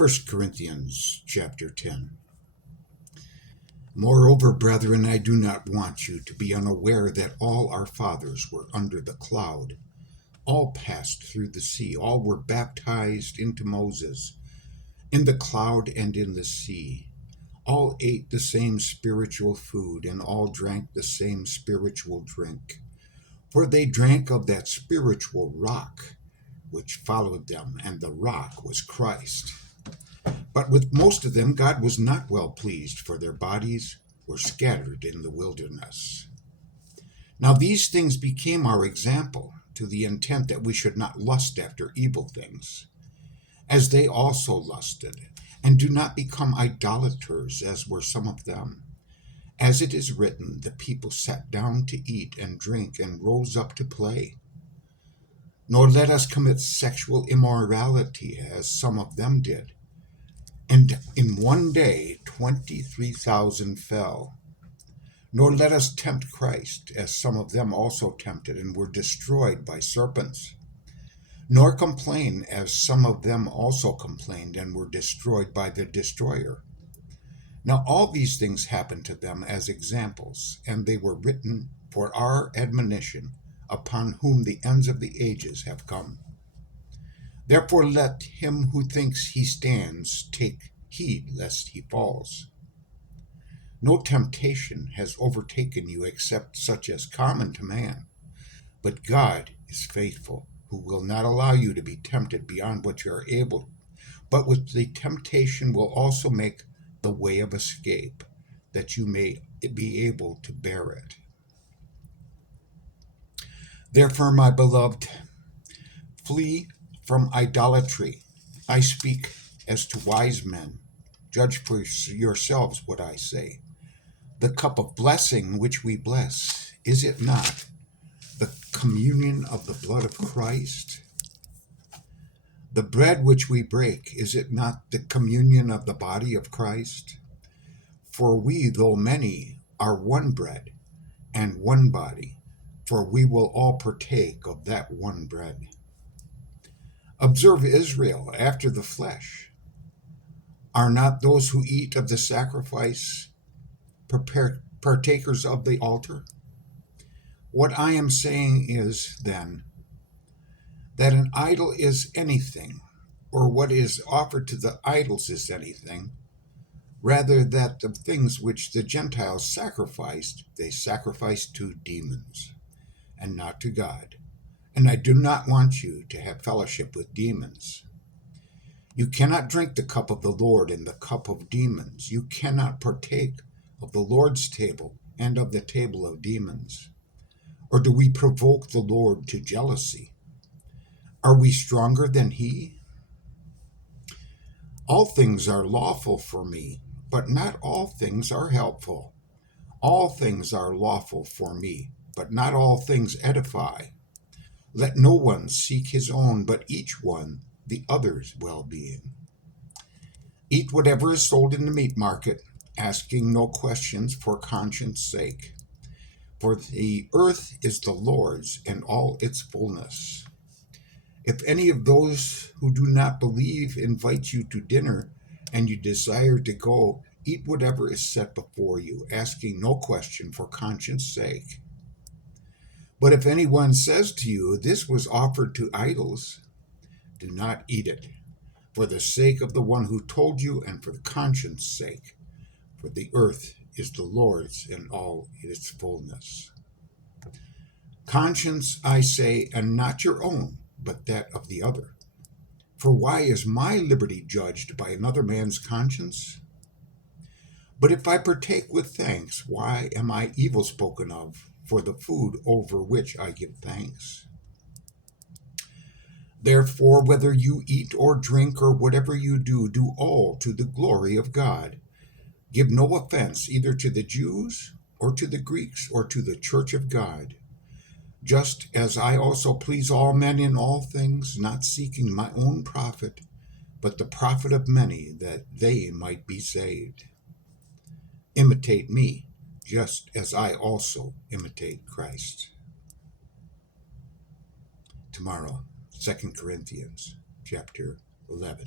1 Corinthians chapter 10. Moreover, brethren, I do not want you to be unaware that all our fathers were under the cloud. All passed through the sea. All were baptized into Moses in the cloud and in the sea. All ate the same spiritual food, and all drank the same spiritual drink. For they drank of that spiritual rock which followed them, and the rock was Christ. But with most of them God was not well pleased, for their bodies were scattered in the wilderness. Now these things became our example, to the intent that we should not lust after evil things, as they also lusted, and do not become idolaters, as were some of them. As it is written, the people sat down to eat and drink and rose up to play. Nor let us commit sexual immorality, as some of them did. And in one day 23,000 fell. Nor let us tempt Christ, as some of them also tempted and were destroyed by serpents. Nor complain, as some of them also complained and were destroyed by the destroyer. Now all these things happened to them as examples, and they were written for our admonition, upon whom the ends of the ages have come. Therefore let him who thinks he stands take heed lest he falls. No temptation has overtaken you except such as common to man, but God is faithful, who will not allow you to be tempted beyond what you are able, but with the temptation will also make the way of escape, that you may be able to bear it. Therefore, my beloved, flee from idolatry. I speak as to wise men. Judge for yourselves what I say. The cup of blessing which we bless, is it not the communion of the blood of Christ? The bread which we break, is it not the communion of the body of Christ? For we, though many, are one bread and one body, for we will all partake of that one bread. Observe Israel after the flesh. Are not those who eat of the sacrifice partakers of the altar? What I am saying is, then, that an idol is anything, or what is offered to the idols is anything, rather that the things which the Gentiles sacrificed, they sacrificed to demons, and not to God. And I do not want you to have fellowship with demons. You cannot drink the cup of the Lord and the cup of demons. You cannot partake of the Lord's table and of the table of demons. Or do we provoke the Lord to jealousy? Are we stronger than he? All things are lawful for me, but not all things are helpful. All things are lawful for me, but not all things edify. Let no one seek his own, but each one the other's well-being. Eat whatever is sold in the meat market, asking no questions for conscience sake. For the earth is the Lord's and all its fullness. If any of those who do not believe invite you to dinner, and you desire to go, eat whatever is set before you, asking no question for conscience sake. But if anyone says to you, this was offered to idols, do not eat it, for the sake of the one who told you and for the conscience sake. For the earth is the Lord's and all its fullness. Conscience, I say, and not your own, but that of the other. For why is my liberty judged by another man's conscience? But if I partake with thanks, why am I evil spoken of for the food over which I give thanks? Therefore, whether you eat or drink or whatever you do, do all to the glory of God. Give no offense either to the Jews or to the Greeks or to the church of God, just as I also please all men in all things, not seeking my own profit, but the profit of many, that they might be saved. Imitate me, just as I also imitate Christ. Tomorrow, 2 Corinthians chapter 11.